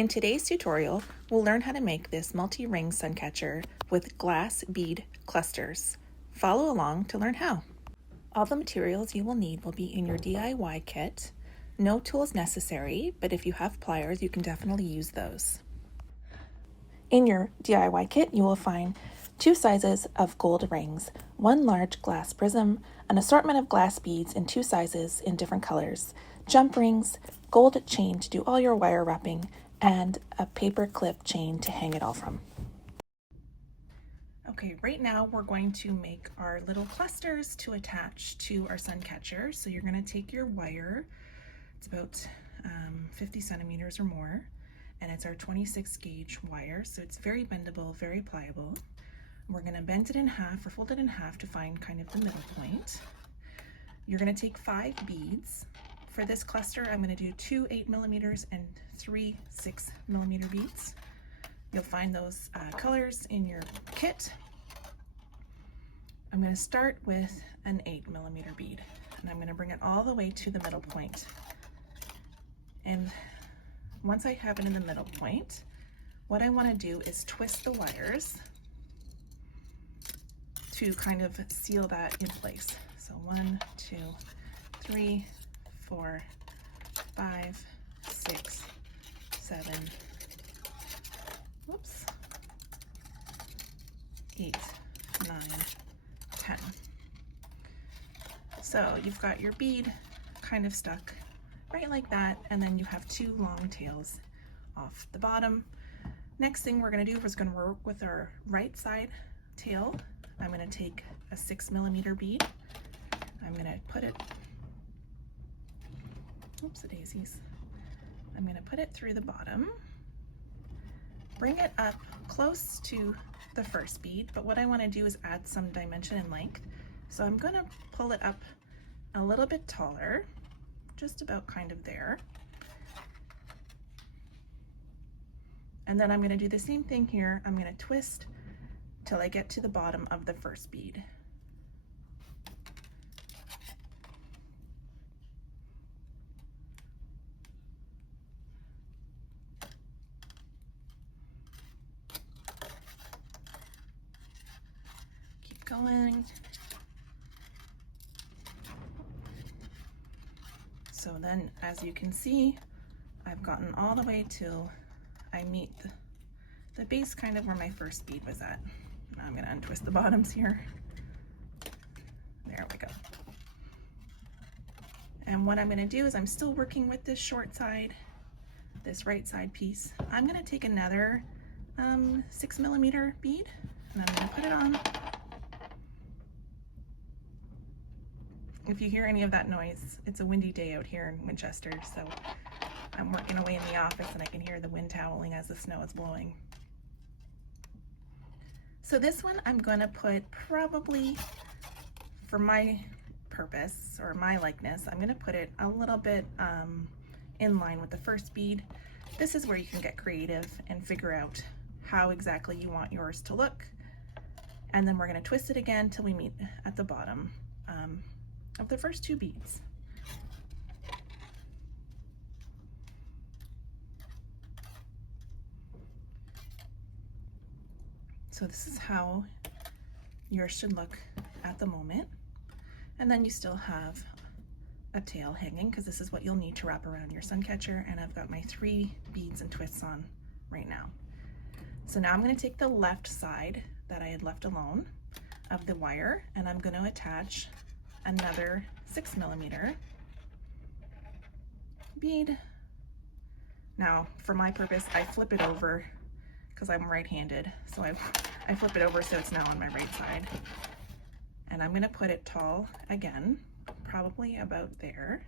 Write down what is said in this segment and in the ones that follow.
In today's tutorial, we'll learn how to make this multi-ring sun catcher with glass bead clusters. Follow along to learn how. All the materials you will need will be in your DIY kit. No tools necessary, but if you have pliers, you can definitely use those. In your DIY kit, you will find 2 sizes of gold rings, 1 large glass prism, an assortment of glass beads in 2 sizes in different colors, jump rings, gold chain to do all your wire wrapping, and a paper clip chain to hang it all from. Okay, right now we're going to make our little clusters to attach to our sun catcher. So you're going to take your wire, it's about 50 centimeters or more, and it's our 26 gauge wire, so it's very bendable, very pliable. We're going to bend it in half or fold it in half to find kind of the middle point. You're going to take 5 beads. For this cluster, I'm going to do 2 8mm and 3 6mm beads. You'll find those colors in your kit. I'm going to start with an 8mm bead, and I'm going to bring it all the way to the middle point. And once I have it in the middle point, what I want to do is twist the wires to kind of seal that in place. So 1, 2, 3, 4, 5, 6, 7, whoops, 8, 9, 10. So you've got your bead kind of stuck right like that, and then you have 2 long tails off the bottom. Next thing we're going to do is going to work with our right side tail. I'm going to take a 6mm bead. I'm going to put it, oops, daisies. I'm going to put it through the bottom, bring it up close to the first bead, but what I want to do is add some dimension and length. So I'm going to pull it up a little bit taller, just about kind of there. And then I'm going to do the same thing here. I'm going to twist till I get to the bottom of the first bead. Keep going. So then, as you can see, I've gotten all the way till I meet the base kind of where my first bead was at. Now I'm going to untwist the bottoms here. There we go. And what I'm going to do is I'm still working with this short side, this right side piece. I'm going to take another 6mm bead, and I'm going to put it on. If you hear any of that noise, it's a windy day out here in Winchester, so I'm working away in the office and I can hear the wind howling as the snow is blowing. So this one I'm going to put probably, for my purpose or my likeness, I'm going to put it a little bit in line with the first bead. This is where you can get creative and figure out how exactly you want yours to look. And then we're going to twist it again till we meet at the bottom of the first 2 beads. So this is how yours should look at the moment. And then you still have a tail hanging, because this is what you'll need to wrap around your sun catcher, and I've got my 3 beads and twists on right now. So now I'm going to take the left side that I had left alone of the wire, and I'm going to attach another 6mm bead. Now for my purpose, I flip it over because I'm right-handed, so I flip it over so it's now on my right side. And I'm going to put it tall again, probably about there.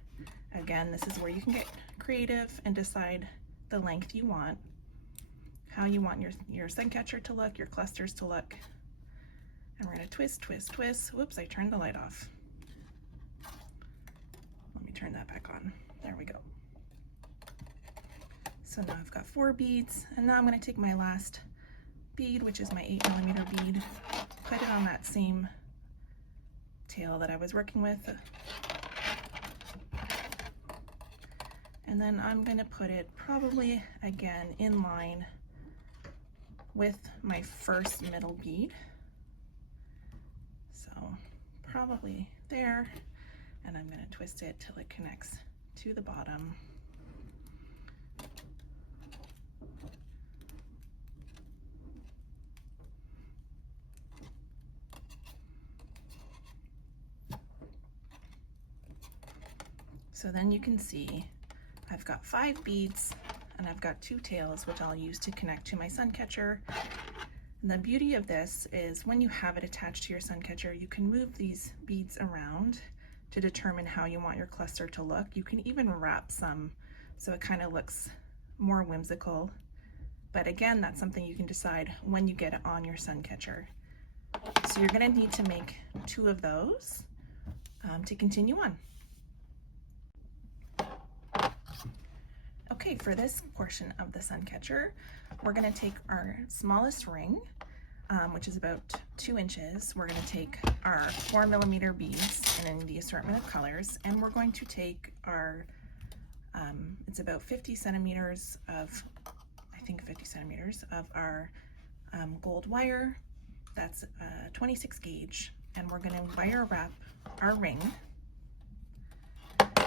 Again, this is where you can get creative and decide the length you want, how you want your sun catcher to look, your clusters to look. And we're going to twist, twist, twist. Whoops, I turned the light off. Let me turn that back on. There we go. So now I've got 4 beads, and now I'm going to take my last bead, which is my 8mm bead, put it on that same tail that I was working with, And then I'm going to put it probably again in line with my first middle bead. So probably there, and I'm going to twist it till it connects to the bottom. So then you can see I've got 5 beads and I've got 2 tails, which I'll use to connect to my sun catcher. And the beauty of this is when you have it attached to your sun catcher, you can move these beads around to determine how you want your cluster to look. You can even wrap some so it kind of looks more whimsical. But again, that's something you can decide when you get it on your sun catcher. So you're going to need to make 2 of those to continue on. Okay, for this portion of the sun catcher, we're going to take our smallest ring, which is about 2 inches. We're going to take our 4mm beads and in the assortment of colors, and we're going to take our, it's about 50 centimeters of, I think 50 centimeters of our gold wire. That's 26 gauge, and we're going to wire wrap our ring.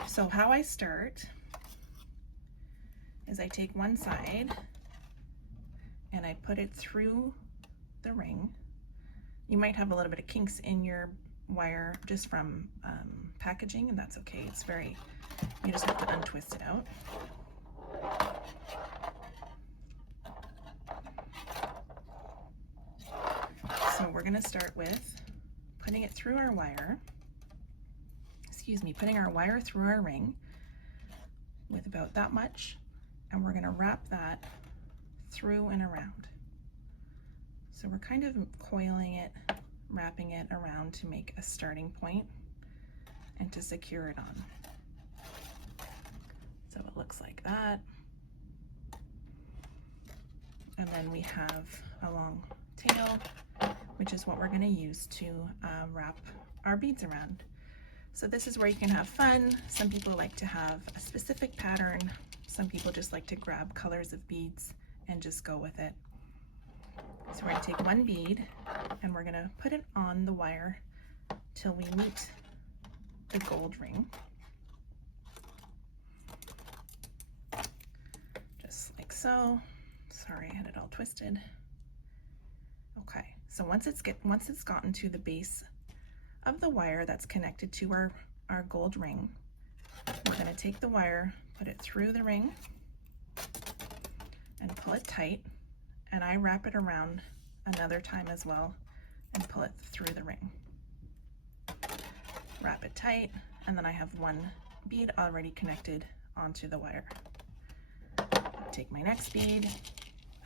So how I start is I take one side and I put it through the ring. You might have a little bit of kinks in your wire just from packaging, and that's okay. It's very, you just have to untwist it out. So we're gonna start with putting it through our wire, putting our wire through our ring with about that much, and we're gonna wrap that through and around. So we're kind of coiling it, wrapping it around to make a starting point and to secure it on. So it looks like that. And then we have a long tail, which is what we're gonna use to wrap our beads around. So this is where you can have fun. Some people like to have a specific pattern. Some people just like to grab colors of beads and just go with it. So we're gonna take one bead and we're gonna put it on the wire till we meet the gold ring. Just like so. Sorry, I had it all twisted. Okay, so once it's gotten to the base of the wire that's connected to our gold ring, we're gonna take the wire, put it through the ring and pull it tight, and I wrap it around another time as well and pull it through the ring. Wrap it tight, and then I have one bead already connected onto the wire. Take my next bead.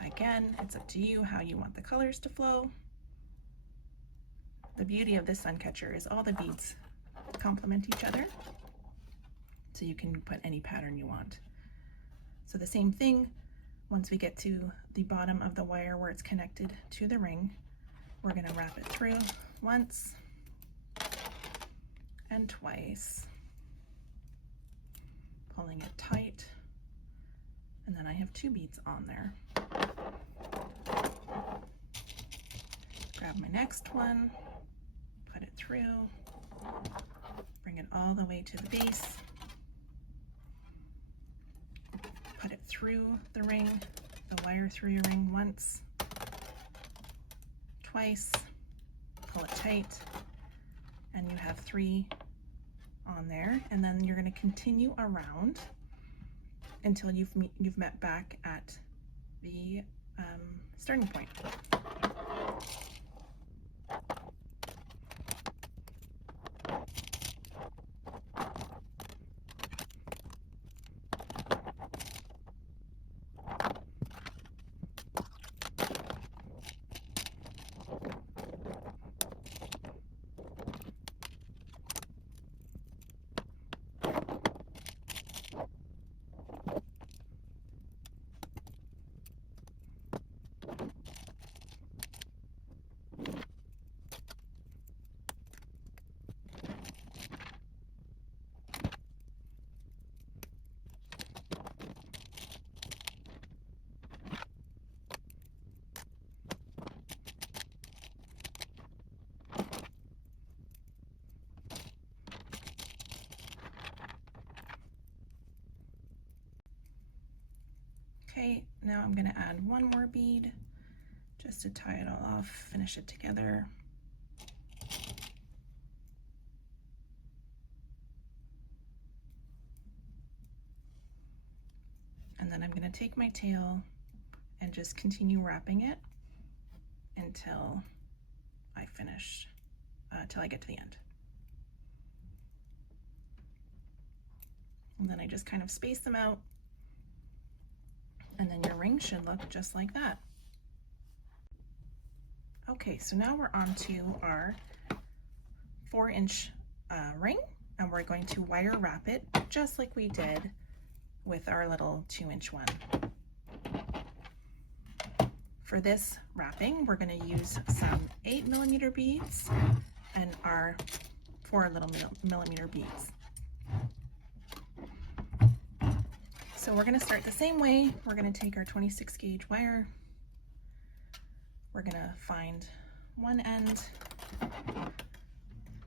Again, it's up to you how you want the colors to flow. The beauty of this sun catcher is all the beads complement each other, so you can put any pattern you want. So the same thing, once we get to the bottom of the wire where it's connected to the ring, we're gonna wrap it through once and twice, pulling it tight, and then I have 2 beads on there. Grab my next one, put it through, bring it all the way to the base, put it through the ring, the wire through your ring once, twice, pull it tight, and you have 3 on there, and then you're going to continue around until you've met back at the starting point. Okay, now I'm gonna add one more bead just to tie it all off, finish it together. And then I'm gonna take my tail and just continue wrapping it until I finish, till I get to the end. And then I just kind of space them out, and then your ring should look just like that. Okay, so now we're on to our 4-inch ring, and we're going to wire wrap it just like we did with our little 2-inch one. For this wrapping, we're going to use some 8mm beads and our 4mm beads. So we're going to start the same way. We're going to take our 26 gauge wire. We're going to find one end,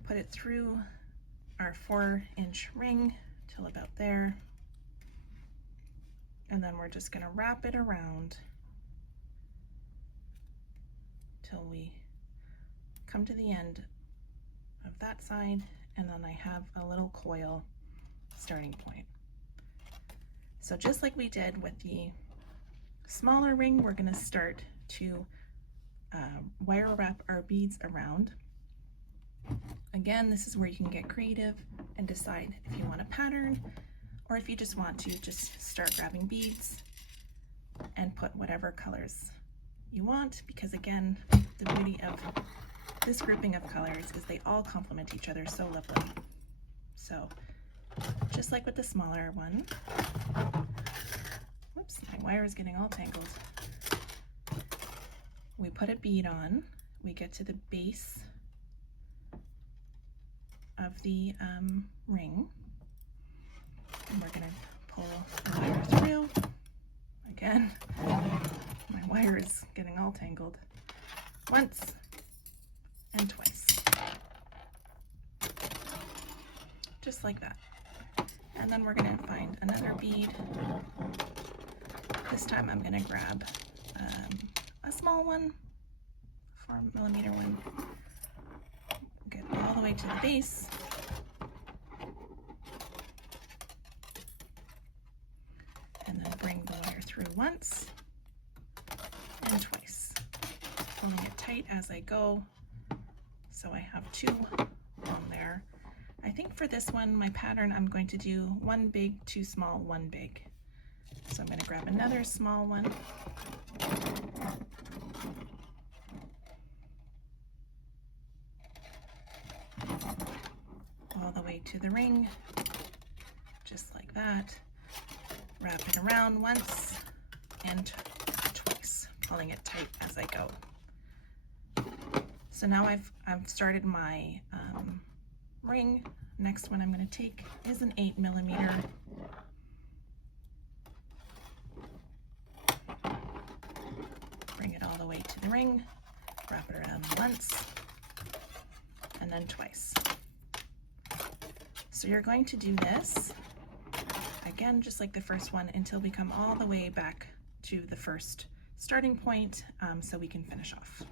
put it through our 4-inch ring till about there, and then we're just going to wrap it around till we come to the end of that side, and then I have a little coil starting point. So just like we did with the smaller ring, we're going to start to wire wrap our beads around. Again, this is where you can get creative and decide if you want a pattern, or if you just want to just start grabbing beads and put whatever colors you want, because again, the beauty of this grouping of colors is they all complement each other so lovely. So just like with the smaller one, whoops, my wire is getting all tangled. We put a bead on, we get to the base of the ring, and we're going to pull the wire through. Again, my wire is getting all tangled. Once and twice. Just like that. And then we're going to find another bead. This time I'm going to grab a small one, 4mm one. Get all the way to the base. And then bring the wire through once and twice, pulling it tight as I go. So I have 2 on there. I think for this one, my pattern, I'm going to do 1 big, 2 small, 1 big. So I'm going to grab another small one. All the way to the ring, just like that. Wrap it around once and twice, pulling it tight as I go. So now I've started my ring. Next one I'm going to take is an 8mm. Bring it all the way to the ring, wrap it around once, and then twice. So you're going to do this again, just like the first one, until we come all the way back to the first starting point, so we can finish off.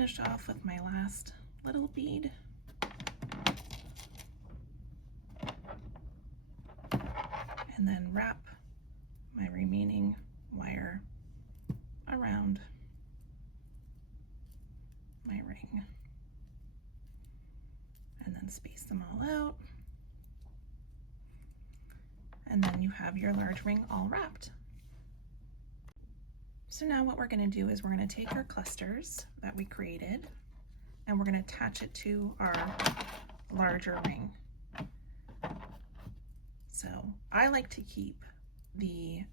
finish off with my last little bead. And then wrap my remaining wire around my ring. And then space them all out. And then you have your large ring all wrapped. So now what we're going to do is we're going to take our clusters that we created and we're going to attach it to our larger ring. So I like to keep the,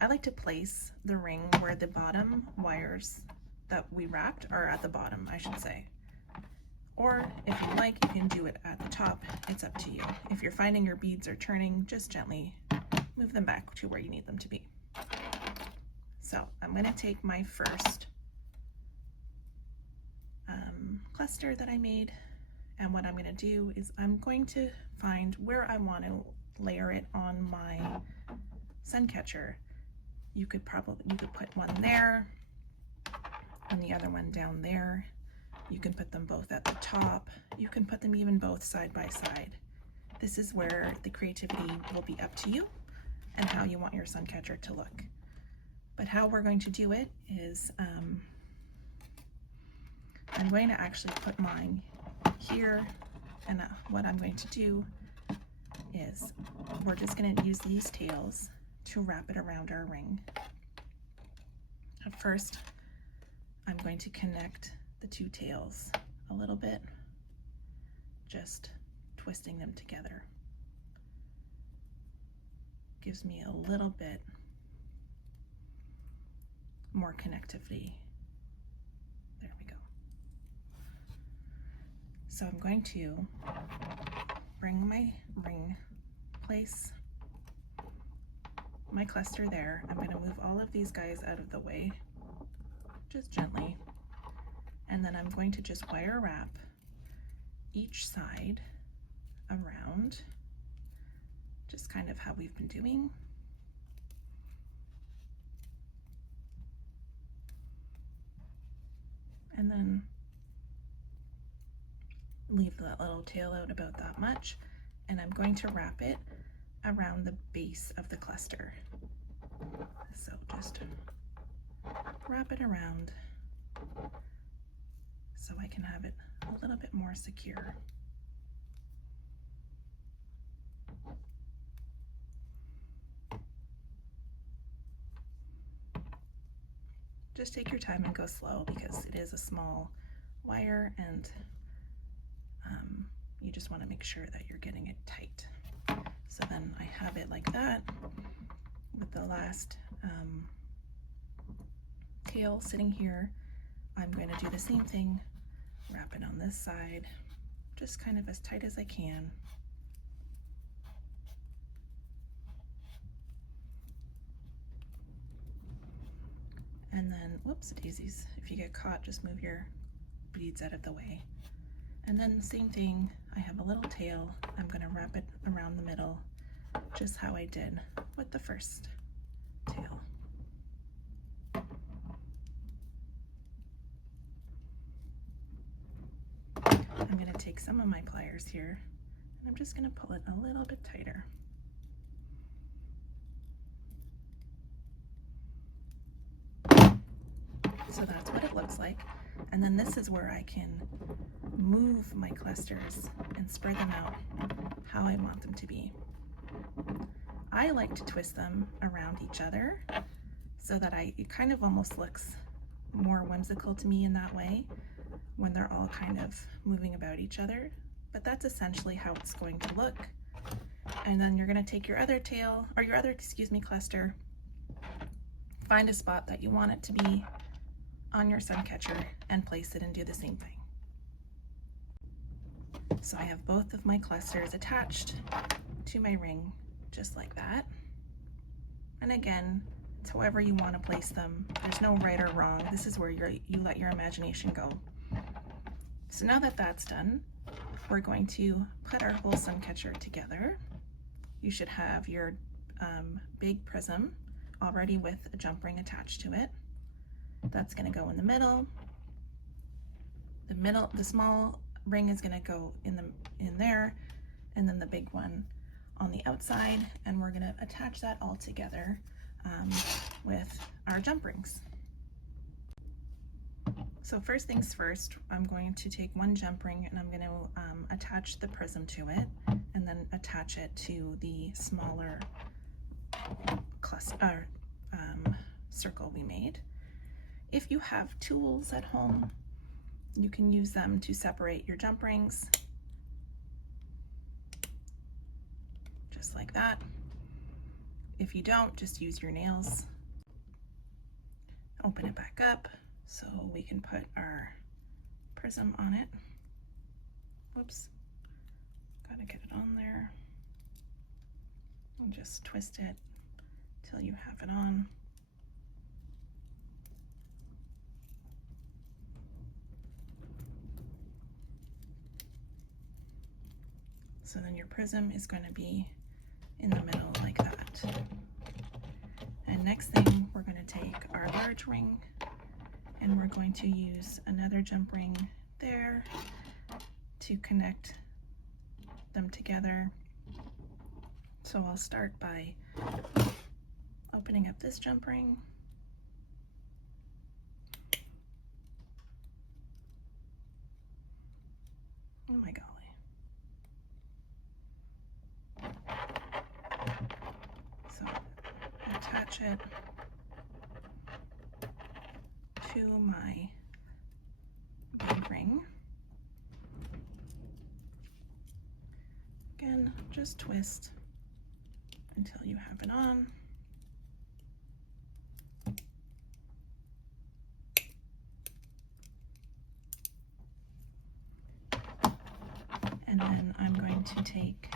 I like to place the ring where the bottom wires that we wrapped are at the bottom, I should say. Or if you like, you can do it at the top. It's up to you. If you're finding your beads are turning, just gently move them back to where you need them to be. So I'm going to take my first cluster that I made, and what I'm going to do is I'm going to find where I want to layer it on my sun catcher. You could put one there and the other one down there. You can put them both at the top. You can put them even both side by side. This is where the creativity will be up to you and how you want your sun catcher to look. But how we're going to do it is I'm going to actually put mine here, and what I'm going to do is we're just going to use these tails to wrap it around our ring. At first, I'm going to connect the two tails a little bit, just twisting them together. Gives me a little bit more connectivity. There we go. So I'm going to bring my ring, place my cluster there. I'm going to move all of these guys out of the way, just gently. And then I'm going to just wire wrap each side around, just kind of how we've been doing. And then leave that little tail out about that much, and I'm going to wrap it around the base of the cluster. So just wrap it around so I can have it a little bit more secure. Just take your time and go slow because it is a small wire, and you just want to make sure that you're getting it tight. So then I have it like that with the last tail sitting here. I'm going to do the same thing, wrap it on this side, just kind of as tight as I can. And then, whoops, daisies, if you get caught, just move your beads out of the way. And then the same thing, I have a little tail. I'm going to wrap it around the middle, just how I did with the first tail. I'm going to take some of my pliers here, and I'm just going to pull it a little bit tighter. So that's what it looks like. And then this is where I can move my clusters and spread them out how I want them to be. I like to twist them around each other so that it kind of almost looks more whimsical to me in that way when they're all kind of moving about each other. But that's essentially how it's going to look. And then you're going to take your other tail, or your other, cluster, find a spot that you want it to be on your sun catcher and place it and do the same thing. So I have both of my clusters attached to my ring, just like that. And again, it's however you want to place them. There's no right or wrong. This is where you let your imagination go. So now that that's done, we're going to put our whole sun catcher together. You should have your big prism already with a jump ring attached to it. That's going to go in the middle. The small ring is going to go in there, and then the big one on the outside, and we're going to attach that all together with our jump rings. So first things first, I'm going to take one jump ring and I'm going to attach the prism to it, and then attach it to the smaller circle we made. If you have tools at home, you can use them to separate your jump rings, just like that. If you don't, just use your nails. Open it back up so we can put our prism on it. Whoops, gotta get it on there. And just twist it till you have it on. So then your prism is going to be in the middle like that. And next thing, we're going to take our large ring and we're going to use another jump ring there to connect them together. So I'll start by opening up this jump ring. Oh my golly. So attach it to my big ring. Again, just twist until you have it on. And then I'm going to take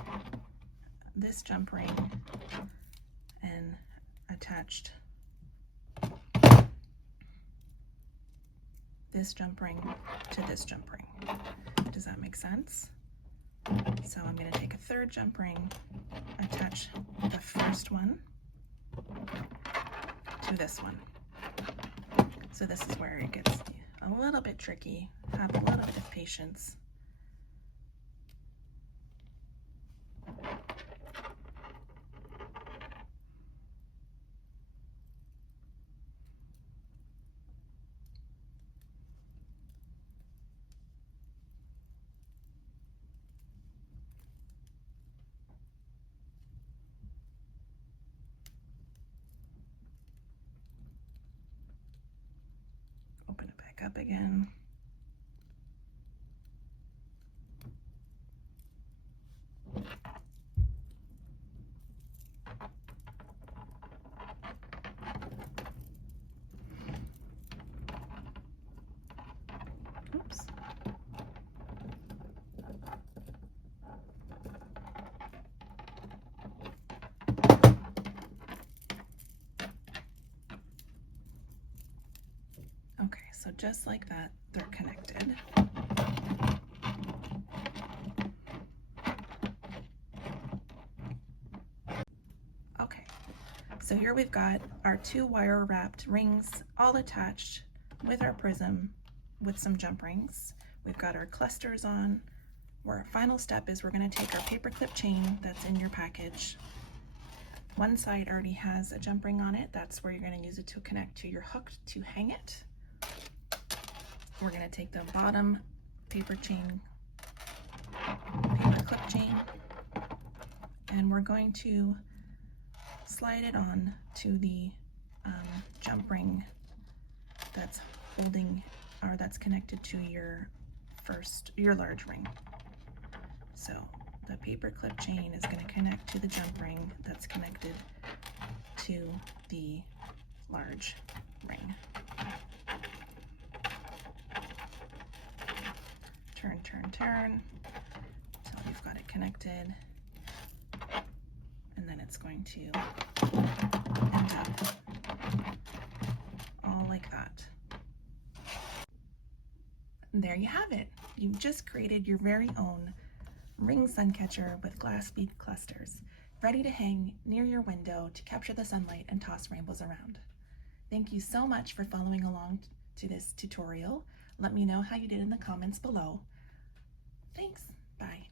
this jump ring and attach this jump ring to this jump ring. Does that make sense? So I'm going to take a third jump ring, attach the first one to this one. So this is where it gets a little bit tricky. Have a little bit of patience. Open it back up again. Oops. Okay, so just like that, they're connected. Okay, so here we've got our 2 wire wrapped rings all attached with our prism with some jump rings. We've got our clusters on. Our final step is we're going to take our paper clip chain that's in your package. One side already has a jump ring on it. That's where you're going to use it to connect to your hook to hang it. We're going to take the bottom paper clip chain, and we're going to slide it on to the jump ring that's holding, or that's connected to your large ring. So the paper clip chain is going to connect to the jump ring that's connected to the large ring. Turn, turn, turn until you've got it connected, and then it's going to end up all like that. And there you have it. You've just created your very own ring sun catcher with glass bead clusters, ready to hang near your window to capture the sunlight and toss rainbows around. Thank you so much for following along to this tutorial. Let me know how you did in the comments below. Thanks. Bye.